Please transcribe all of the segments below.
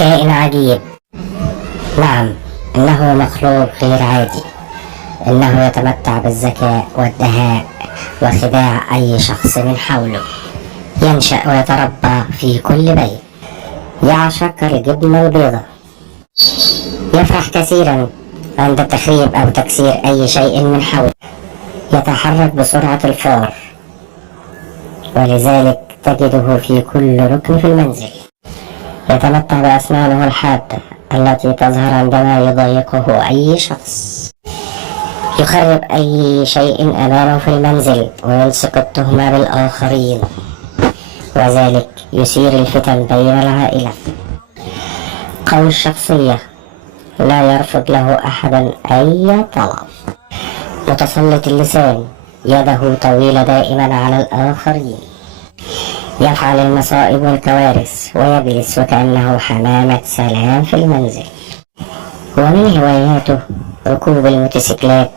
كائن عجيب. نعم، إنه مخلوق غير عادي. إنه يتمتع بالذكاء والدهاء وخداع أي شخص من حوله. ينشأ ويتربى في كل بيت. يعشق الجبنة البيضاء. يفرح كثيرا عند تخريب أو تكسير أي شيء من حوله. يتحرك بسرعة الفار، ولذلك تجده في كل ركن في المنزل. يتمتع بأسنانه الحادة التي تظهر عندما يضايقه أي شخص. يخرب أي شيء أمامه في المنزل ويلصق التهمة بالآخرين، وذلك يثير الفتن بين العائلة. قوي الشخصية، لا يرفض له أحدا أي طلب. متسلط اللسان، يده طويلة دائما على الآخرين. يفعل المصائب والكوارث ويجلس وكأنه حمامة سلام في المنزل. ومن هواياته ركوب الموتوسيكلات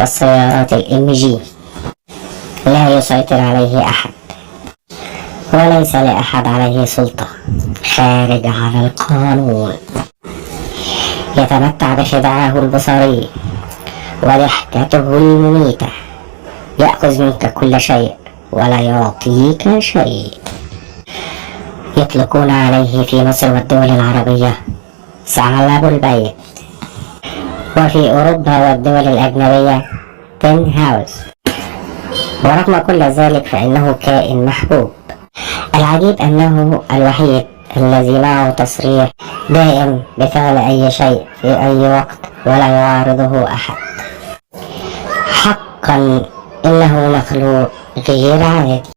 والسيارات الMG. لا يسيطر عليه أحد، وليس لأحد عليه سلطة خارج عن القانون. يتمتع بخداعه البصري وضحكته المميتة. يأخذ منك كل شيء ولا يعطيك شيء. يطلقون عليه في مصر والدول العربية ثعلب البيت، وفي أوروبا والدول الأجنبية بن هاوس. ورغم كل ذلك فإنه كائن محبوب. العجيب أنه الوحيد الذي معه تصريح دائم بفعل أي شيء في أي وقت ولا يعارضه أحد. حقا إنه مخلوق غير عادي.